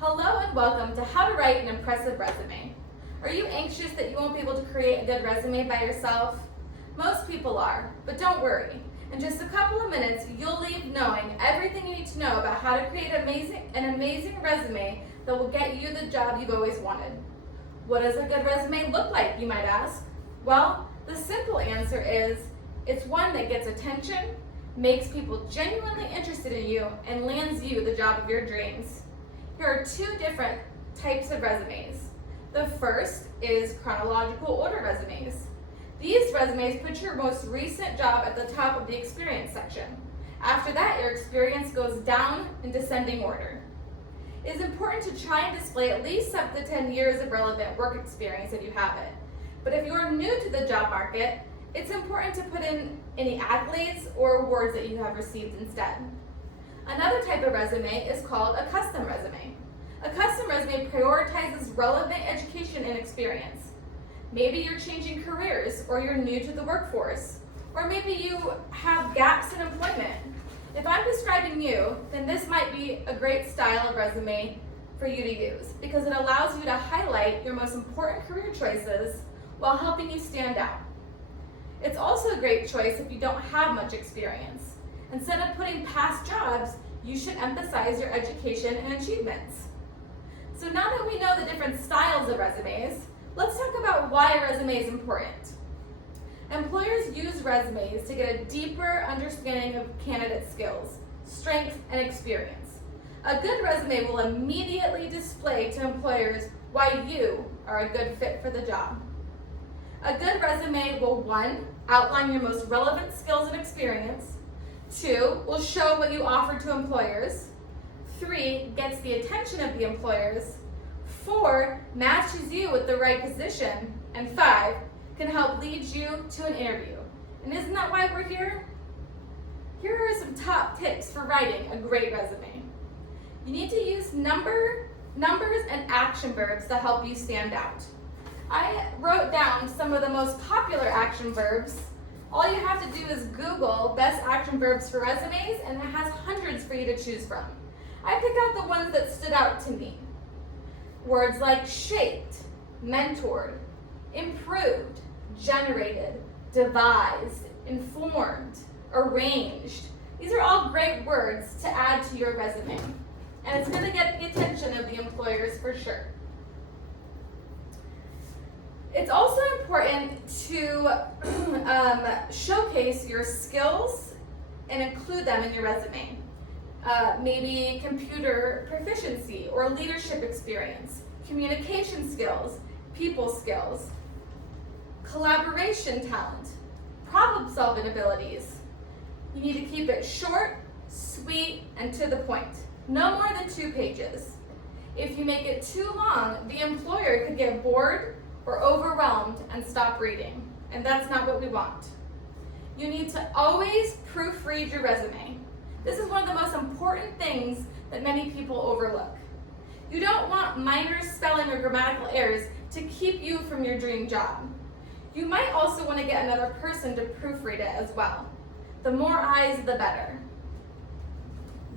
Hello and welcome to How to Write an Impressive Resume. Are you anxious that you won't be able to create a good resume by yourself? Most people are, but don't worry. In just a couple of minutes, you'll leave knowing everything you need to know about how to create an amazing resume that will get you the job you've always wanted. What does a good resume look like, you might ask? Well, the simple answer is it's one that gets attention, makes people genuinely interested in you, and lands you the job of your dreams. Here are two different types of resumes. The first is chronological order resumes. These resumes put your most recent job at the top of the experience section. After that, your experience goes down in descending order. It is important to try and display at least 7 to 10 years of relevant work experience if you have it. But if you are new to the job market, it's important to put in any accolades or awards that you have received instead. Another type of resume is called a custom resume. A custom resume prioritizes relevant education and experience. Maybe you're changing careers, or you're new to the workforce, or maybe you have gaps in employment. If I'm describing you, then this might be a great style of resume for you to use because it allows you to highlight your most important career choices while helping you stand out. It's also a great choice if you don't have much experience. Instead of putting past jobs, you should emphasize your education and achievements. So now that we know the different styles of resumes, let's talk about why a resume is important. Employers use resumes to get a deeper understanding of candidate skills, strengths, and experience. A good resume will immediately display to employers why you are a good fit for the job. A good resume will 1, outline your most relevant skills and experience. 2, will show what you offer to employers. 3, gets the attention of the employers. 4, matches you with the right position. And 5, can help lead you to an interview. And isn't that why we're here? Here are some top tips for writing a great resume. You need to use numbers and action verbs to help you stand out. I wrote down some of the most popular action verbs. All you have to do is Google best action verbs for resumes, and it has hundreds for you to choose from. I picked out the ones that stood out to me. Words like shaped, mentored, improved, generated, devised, informed, arranged. These are all great words to add to your resume, and it's going to get the attention of the employers for sure. It's also important to showcase your skills and include them in your resume. Maybe computer proficiency or leadership experience, communication skills, people skills, collaboration talent, problem-solving abilities. You need to keep it short, sweet, and to the point. No more than 2 pages. If you make it too long, the employer could get bored or overwhelmed and stop reading, and that's not what we want. You need to always proofread your resume. This is one of the most important things that many people overlook. You don't want minor spelling or grammatical errors to keep you from your dream job. You might also want to get another person to proofread it as well. The more eyes, the better.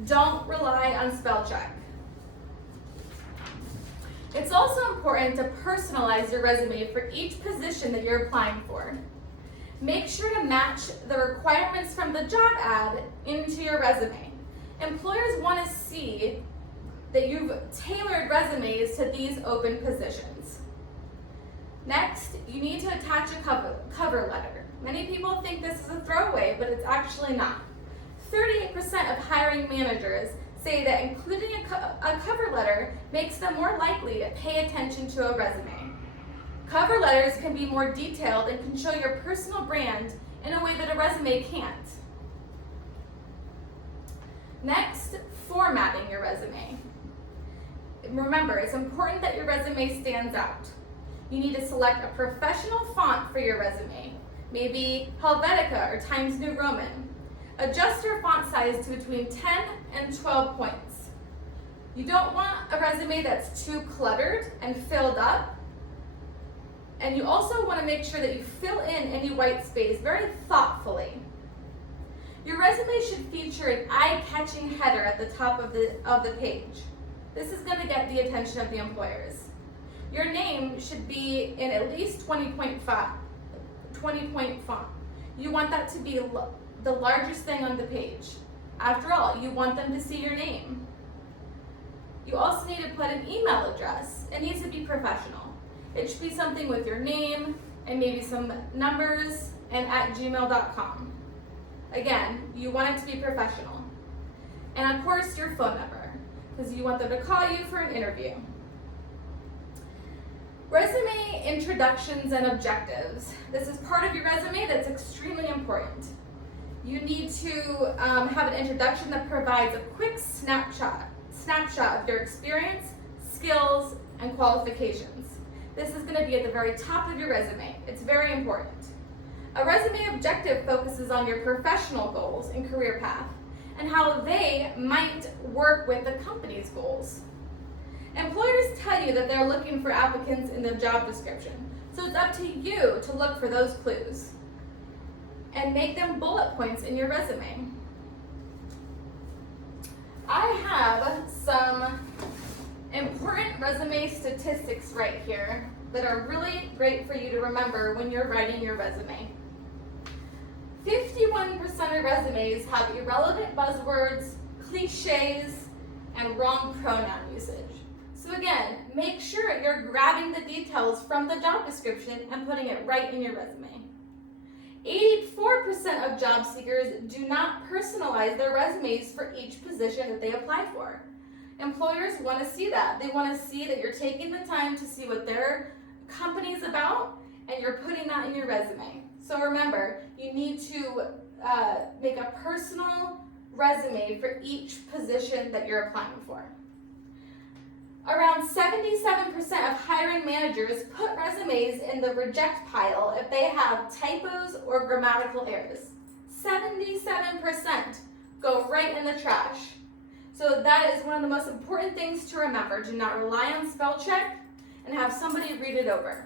Don't rely on spell check. It's also important to personalize your resume for each position that you're applying for. Make sure to match the requirements from the job ad into your resume. Employers want to see that you've tailored resumes to these open positions. Next, you need to attach a cover letter. Many people think this is a throwaway, but it's actually not. 38% of hiring managers say that including a cover letter makes them more likely to pay attention to a resume. Cover letters can be more detailed and can show your personal brand in a way that a resume can't. Next, formatting your resume. Remember, it's important that your resume stands out. You need to select a professional font for your resume, maybe Helvetica or Times New Roman. Adjust your font size to between 10 and 12 points. You don't want a resume that's too cluttered and filled up. And you also want to make sure that you fill in any white space very thoughtfully. Your resume should feature an eye-catching header at the top of the page. This is going to get the attention of the employers. Your name should be in at least 20-point font. You want that to be the largest thing on the page. After all, you want them to see your name. You also need to put an email address. It needs to be professional. It should be something with your name and maybe some numbers and @gmail.com. Again, you want it to be professional. And of course, your phone number, because you want them to call you for an interview. Resume introductions and objectives. This is part of your resume that's extremely important. You need to have an introduction that provides a quick snapshot of your experience, skills, and qualifications. This is going to be at the very top of your resume. It's very important. A resume objective focuses on your professional goals and career path and how they might work with the company's goals. Employers tell you that they're looking for applicants in the job description, so it's up to you to look for those clues and make them bullet points in your resume. I have some important resume statistics right here that are really great for you to remember when you're writing your resume. 51% of resumes have irrelevant buzzwords, cliches, and wrong pronoun usage. So again, make sure you're grabbing the details from the job description and putting it right in your resume. 84% of job seekers do not personalize their resumes for each position that they apply for. Employers want to see that. They want to see that you're taking the time to see what their company's about and you're putting that in your resume. So remember, you need to make a personal resume for each position that you're applying for. Around 77% of hiring managers put resumes in the reject pile if they have typos or grammatical errors. 77% go right in the trash. So that is one of the most important things to remember. Do not rely on spell check and have somebody read it over.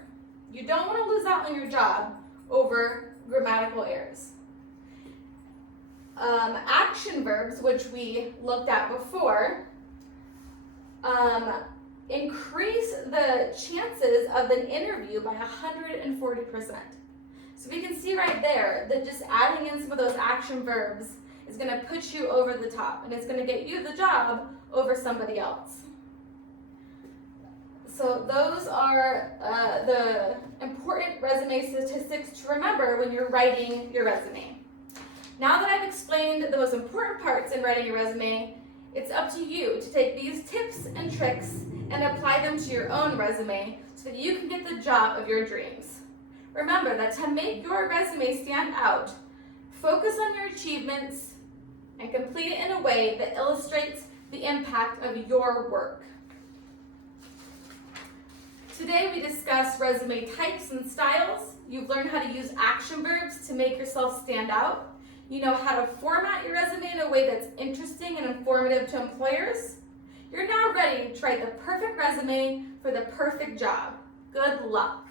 You don't want to lose out on your job over grammatical errors. Action verbs, which we looked at before, increase the chances of an interview by 140%. So we can see right there that just adding in some of those action verbs is going to put you over the top, and it's going to get you the job over somebody else. So those are the important resume statistics to remember when you're writing your resume. Now that I've explained the most important parts in writing your resume, it's up to you to take these tips and tricks and apply them to your own resume so that you can get the job of your dreams. Remember that to make your resume stand out, focus on your achievements and complete it in a way that illustrates the impact of your work. Today we discussed resume types and styles. You've learned how to use action verbs to make yourself stand out. You know how to format your resume in a way that's interesting and informative to employers. You're now ready to write the perfect resume for the perfect job. Good luck.